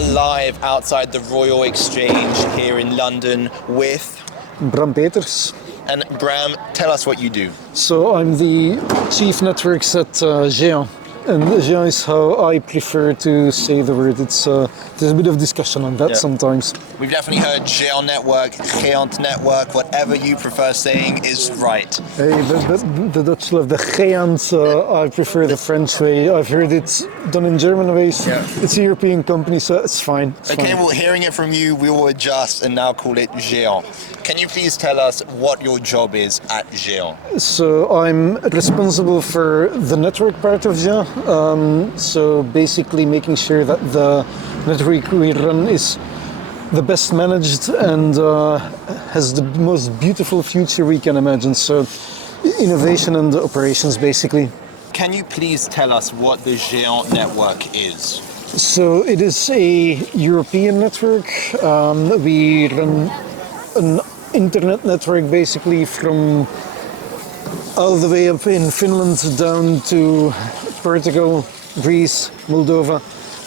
are live outside the Royal Exchange here in London with Bram Peeters. And Bram, tell us what you do. So I'm the Chief Networks at GÉANT. And GÉANT is how I prefer to say the word. There's a bit of discussion on that sometimes. We've definitely heard GÉANT network, GÉANT network, whatever you prefer saying is right. Hey, the Dutch love the GÉANT, I prefer the French way. I've heard it done in German ways. Yeah. It's a European company, so it's fine. Well, hearing it from you, we will adjust and now call it GÉANT. Can you please tell us what your job is at GÉANT? So I'm responsible for the network part of GÉANT. So basically making sure that the network we run is the best managed and has the most beautiful future we can imagine. So innovation and operations basically. Can you please tell us what the GÉANT network is? So it is a European network. We run an internet network basically from all the way up in Finland down to Portugal, Greece, Moldova.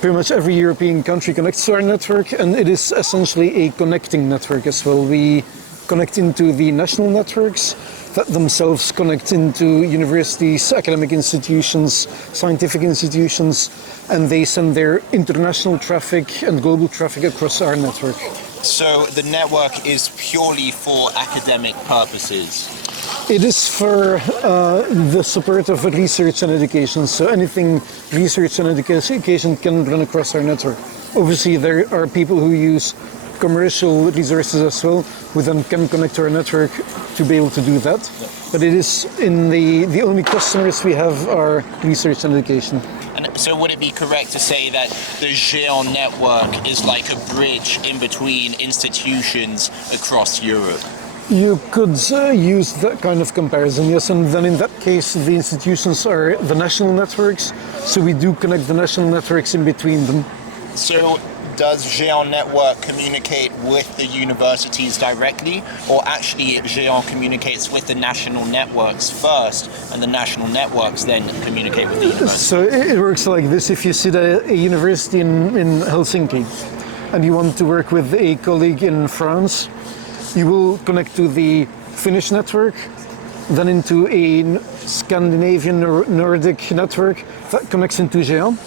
Pretty much every European country connects to our network, and it is essentially a connecting network as well. We connect into the national networks that themselves connect into universities, academic institutions, scientific institutions, and they send their international traffic and global traffic across our network. So the network is purely for academic purposes? It is for the support of research and education. So anything research and education can run across our network. Obviously, there are people who use commercial resources as well, who then can connect to our network to be able to do that. Yeah. But it is in the only customers we have are research and education. And so would it be correct to say that the GÉANT network is like a bridge in between institutions across Europe? You could use that kind of comparison, yes, and then in that case the institutions are the national networks, so we do connect the national networks in between them. So does GÉANT network communicate with the universities directly, or actually GÉANT communicates with the national networks first and the national networks then communicate with the universities? So it works like this: if you sit at a university in Helsinki and you want to work with a colleague in France, you will connect to the Finnish network, then into a Scandinavian or Nordic network that connects into GÉANT.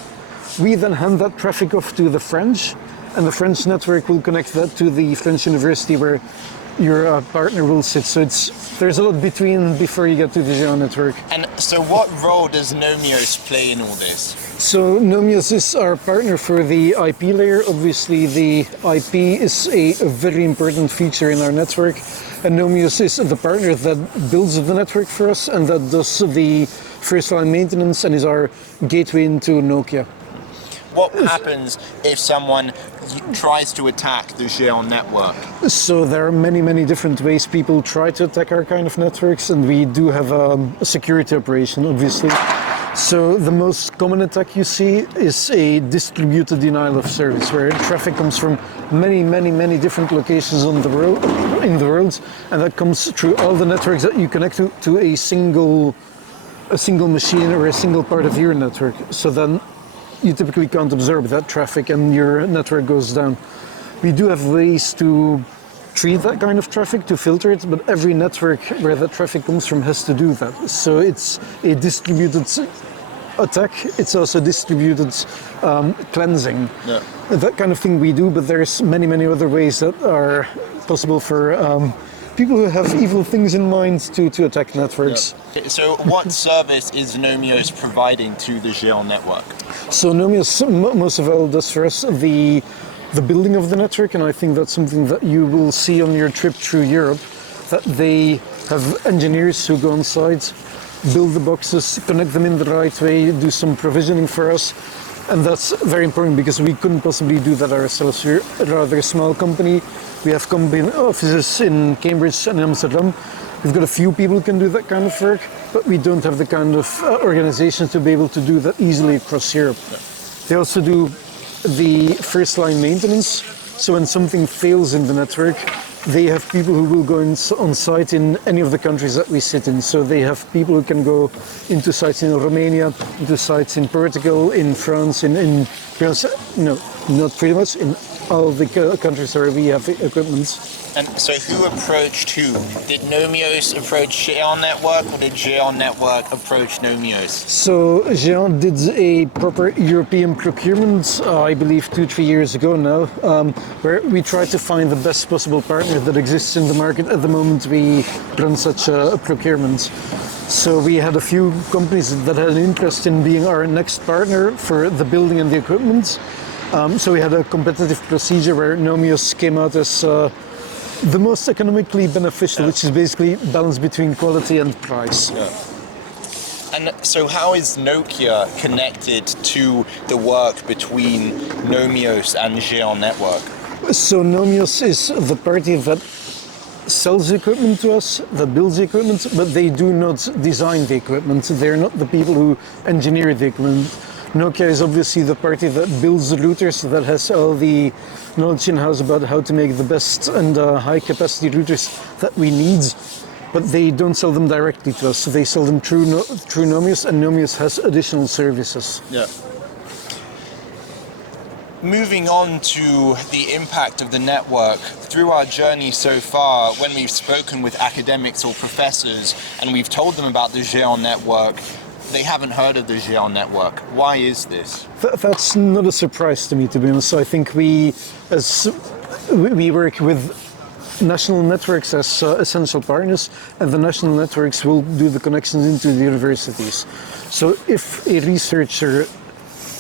We then hand that traffic off to the French, and the French network will connect that to the French university where your partner will sit. So there's a lot between before you get to the GÉANT network. And so what role does Nomios play in all this? So Nomios is our partner for the IP layer. Obviously the IP is a very important feature in our network, and Nomios is the partner that builds the network for us and that does the first line maintenance and is our gateway into Nokia. What happens if someone tries to attack the GÉANT network? So there are many different ways people try to attack our kind of networks, and we do have a security operation, obviously. So the most common attack you see is a distributed denial of service, where traffic comes from many different locations in the world, and that comes through all the networks that you connect to a single machine or a single part of your network. So then you typically can't absorb that traffic and your network goes down. We do have ways to treat that kind of traffic, to filter it, but every network where that traffic comes from has to do that. So it's a distributed attack, it's also distributed cleansing. Yeah. That kind of thing we do, but there's many other ways that are possible for people who have evil things in mind to attack networks. Yeah. So what service is Nomios providing to the GÉANT network? So Nomios most of all does for us the building of the network, and I think that's something that you will see on your trip through Europe, that they have engineers who go on site, build the boxes, connect them in the right way, do some provisioning for us. And that's very important because we couldn't possibly do that ourselves. We're a rather small company. We have company offices in Cambridge and Amsterdam. We've got a few people who can do that kind of work, but we don't have the kind of organization to be able to do that easily across Europe. Yeah. They also do the first line maintenance. So when something fails in the network, they have people who will go on site in any of the countries that we sit in. So they have people who can go into sites in Romania, into sites in Portugal, in France, Not pretty much in all the countries where we have equipment. And so who approached who? Did Nomios approach GÉANT Network, or did GÉANT Network approach Nomios? So GÉANT did a proper European procurement, I believe 2-3 years ago now, where we tried to find the best possible partner that exists in the market at the moment we run such a procurement. So we had a few companies that had an interest in being our next partner for the building and the equipment. So we had a competitive procedure where Nomios came out as the most economically beneficial, which is basically balance between quality and price. Yeah. And so how is Nokia connected to the work between Nomios and GÉANT Network? So Nomios is the party that sells the equipment to us, that builds the equipment, but they do not design the equipment. They're not the people who engineer the equipment. Nokia is obviously the party that builds the routers, that has all the knowledge in-house about how to make the best and high-capacity routers that we need, but they don't sell them directly to us. They sell them through Nomios, and Nomios has additional services. Yeah. Moving on to the impact of the network, through our journey so far, when we've spoken with academics or professors and we've told them about the GÉANT network, they haven't heard of the GÉANT network. Why is this? That's not a surprise to me, to be honest. I think we work with national networks as essential partners, and the national networks will do the connections into the universities. So if a researcher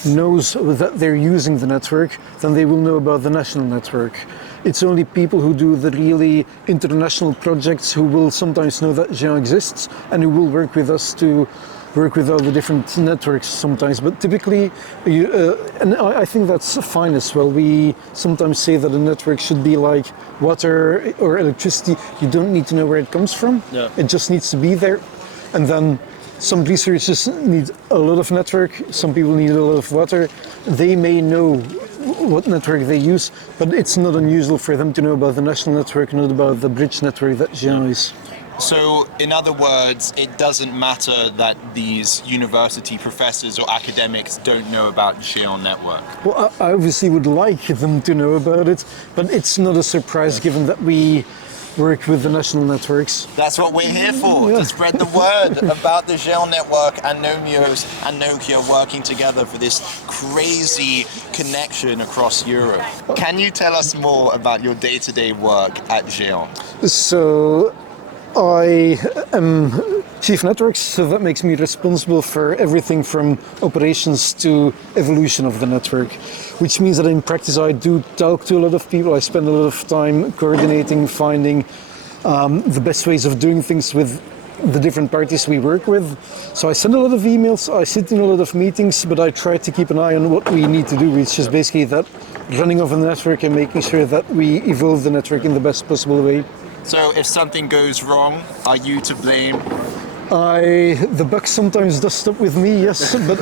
knows that they're using the network, then they will know about the national network. It's only people who do the really international projects who will sometimes know that GÉANT exists and who will work with us to work with all the different networks sometimes. But typically, and I think that's fine as well. We sometimes say that a network should be like water or electricity. You don't need to know where it comes from. Yeah. It just needs to be there. And then some researchers need a lot of network, some people need a lot of water. They may know what network they use, but it's not unusual for them to know about the national network, not about the bridge network that GÉANT is. So, in other words, it doesn't matter that these university professors or academics don't know about GÉANT network. Well, I obviously would like them to know about it, but it's not a surprise given that we work with the national networks. That's what we're here for, to spread the word about the GÉANT network and Nomios and Nokia working together for this crazy connection across Europe. Can you tell us more about your day-to-day work at GÉANT? So, I am Chief Networks, so that makes me responsible for everything from operations to evolution of the network, which means that in practice I do talk to a lot of people. I spend a lot of time coordinating, finding the best ways of doing things with the different parties we work with. So I send a lot of emails, I sit in a lot of meetings, but I try to keep an eye on what we need to do, which is basically that running of the network and making sure that we evolve the network in the best possible way. So if something goes wrong, are you to blame? The buck sometimes does stop with me, yes, but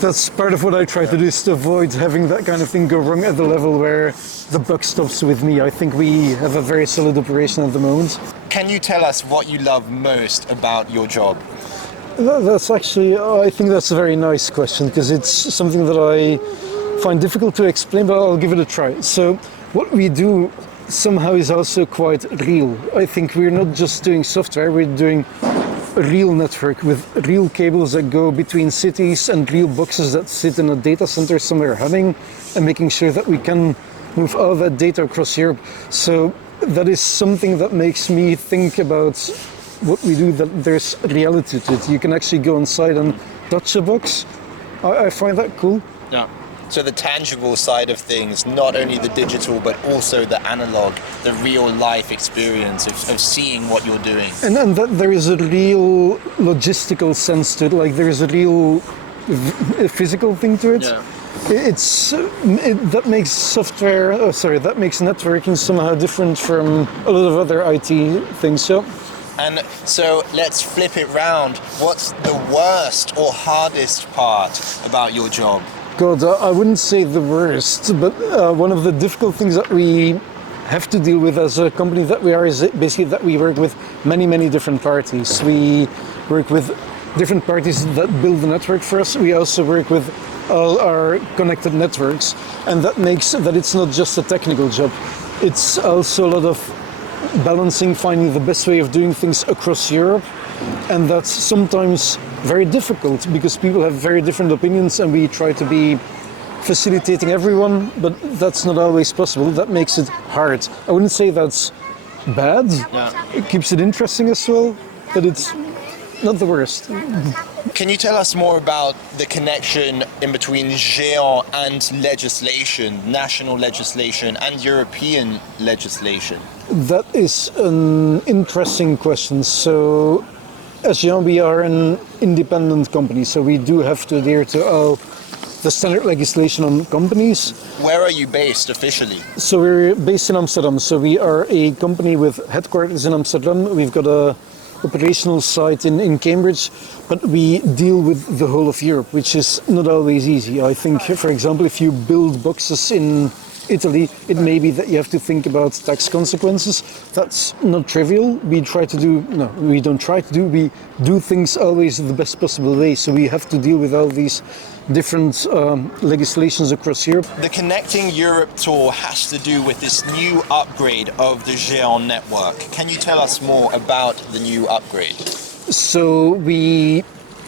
that's part of what I try to do, is to avoid having that kind of thing go wrong at the level where the buck stops with me. I think we have a very solid operation at the moment. Can you tell us what you love most about your job? That's actually, I think that's a very nice question, because it's something that I find difficult to explain, but I'll give it a try. So what we do somehow is also quite real. I think we're not just doing software, we're doing a real network with real cables that go between cities and real boxes that sit in a data center somewhere humming, and making sure that we can move all that data across Europe. So that is something that makes me think about what we do, that there's reality to it. You can actually go inside and touch a box. I find that cool. Yeah. So the tangible side of things, not only the digital, but also the analog, the real life experience of seeing what you're doing. And that there is a real logistical sense to it, like there is a real physical thing to it. Yeah. That makes that makes networking somehow different from a lot of other IT things. And so let's flip it round. What's the worst or hardest part about your job? God, I wouldn't say the worst, but one of the difficult things that we have to deal with as a company that we are is basically that we work with many different parties. We work with different parties that build the network for us. We also work with all our connected networks, and that makes that it's not just a technical job. It's also a lot of balancing, finding the best way of doing things across Europe, and that's sometimes very difficult because people have very different opinions, and we try to be facilitating everyone, but that's not always possible. That makes it hard. I wouldn't say that's bad. It keeps it interesting as well, but it's not the worst. Can you tell us more about the connection in between GÉANT and legislation, national legislation and European legislation? That is an interesting question. So, as GÉANT, we are an independent company, so we do have to adhere to all the standard legislation on companies. Where are you based officially? So we're based in Amsterdam. So we are a company with headquarters in Amsterdam. We've got a operational site in Cambridge, but we deal with the whole of Europe, which is not always easy. I think, for example, if you build boxes in Italy, it may be that you have to think about tax consequences. That's not trivial. We do things always the best possible way. So we have to deal with all these different legislations across Europe. The Connecting Europe tour has to do with this new upgrade of the GÉANT network. Can you tell us more about the new upgrade? So we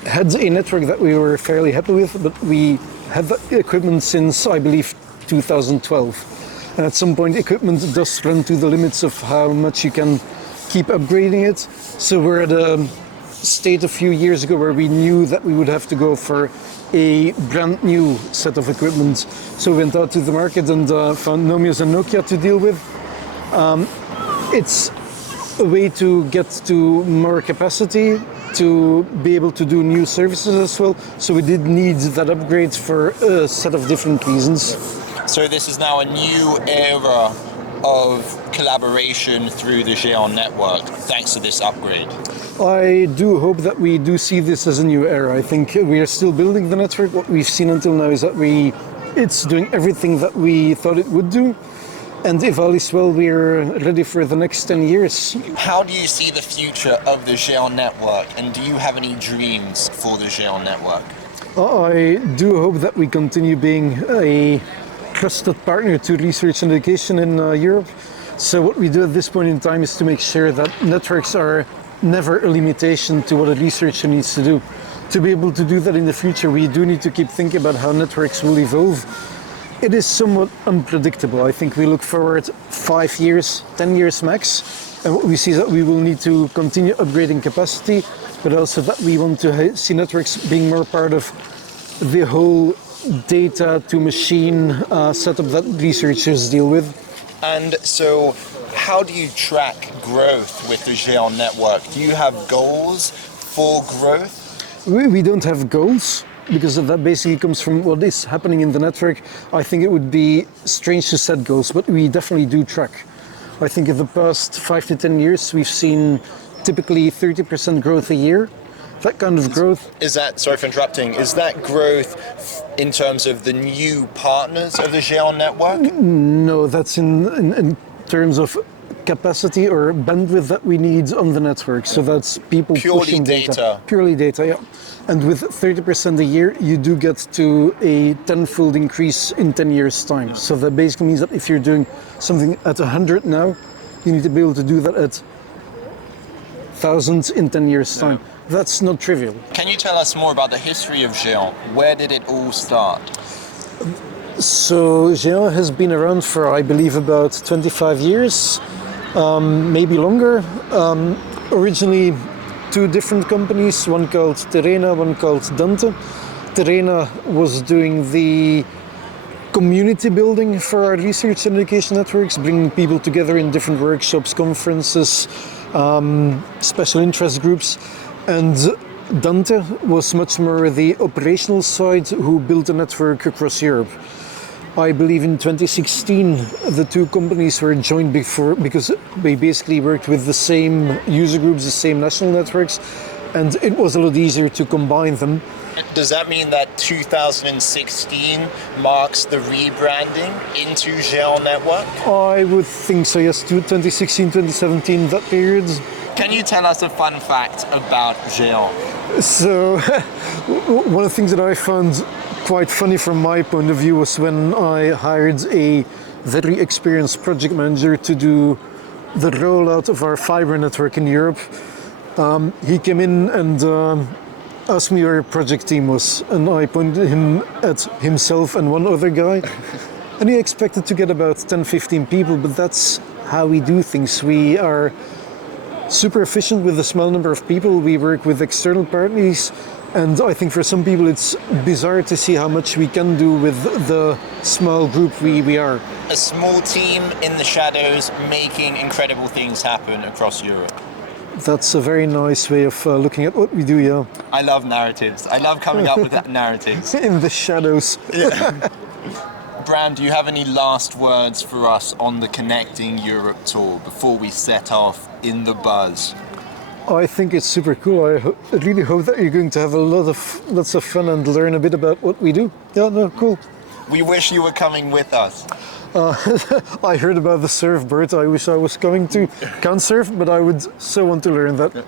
had a network that we were fairly happy with, but we had the equipment since, I believe, 2012. And at some point, equipment does run to the limits of how much you can keep upgrading it. So we're at a state a few years ago where we knew that we would have to go for a brand new set of equipment. So we went out to the market and found Nomios and Nokia to deal with. It's a way to get to more capacity, to be able to do new services as well. So we did need that upgrade for a set of different reasons. So this is now a new era of collaboration through the GÉANT network, thanks to this upgrade. I do hope that we do see this as a new era. I think we are still building the network. What we've seen until now is that it's doing everything that we thought it would do. And if all is well, we're ready for the next 10 years. How do you see the future of the GÉANT network, and do you have any dreams for the GÉANT network? I do hope that we continue being a trusted partner to research and education in Europe. So what we do at this point in time is to make sure that networks are never a limitation to what a researcher needs to do. To be able to do that in the future, we do need to keep thinking about how networks will evolve. It is somewhat unpredictable. I think we look forward 5 years, 10 years max, and what we see is that we will need to continue upgrading capacity, but also that we want to see networks being more part of the whole data to machine setup that researchers deal with. And so how do you track growth with the GÉANT network? Do you have goals for growth? We don't have goals, because that basically comes from what is happening in the network. I think it would be strange to set goals, but we definitely do track. I think in the past 5 to 10 years, we've seen typically 30% growth a year. That kind of growth. Is that, sorry for interrupting, is that growth in terms of the new partners of the GÉANT network? No, that's in terms of capacity or bandwidth that we need on the network. So that's people pushing data. Purely data, yeah. And with 30% a year, you do get to a tenfold increase in 10 years' time. So that basically means that if you're doing something at 100 now, you need to be able to do that at thousands in 10 years' time. That's not trivial. Can you tell us more about the history of GÉANT? Where did it all start? So GÉANT has been around for, I believe, about 25 years, maybe longer. Originally, 2 different companies, one called Terena, one called Dante. Terena was doing the community building for our research and education networks, bringing people together in different workshops, conferences, special interest groups. And Dante was much more the operational side, who built a network across Europe. I believe in 2016 the 2 companies were joined because they basically worked with the same user groups, the same national networks, and it was a lot easier to combine them. Does that mean that 2016 marks the rebranding into GÉANT network? I would think so, yes, 2016, 2017, that period. Can you tell us a fun fact about GÉANT? So, one of the things that I found quite funny from my point of view was when I hired a very experienced project manager to do the rollout of our fiber network in Europe. He came in and asked me where our project team was, and I pointed him at himself and one other guy. And he expected to get about 10-15 people, but that's how we do things. We are super efficient with a small number of people. We work with external partners, and I think for some people it's bizarre to see how much we can do with the small group we are. A small team in the shadows making incredible things happen across Europe. That's a very nice way of looking at what we do, yeah. I love narratives. I love coming up with that narratives. In the shadows. Bram, do you have any last words for us on the Connecting Europe tour before we set off in the buzz? I think it's super cool. I really hope that you're going to have lots of fun and learn a bit about what we do. Yeah, no, cool. We wish you were coming with us. I heard about the surfboard. I wish I was coming to. Can't surf, but I would so want to learn that.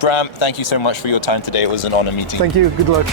Bram, thank you so much for your time today. It was an honor meeting you. Thank you. Good luck.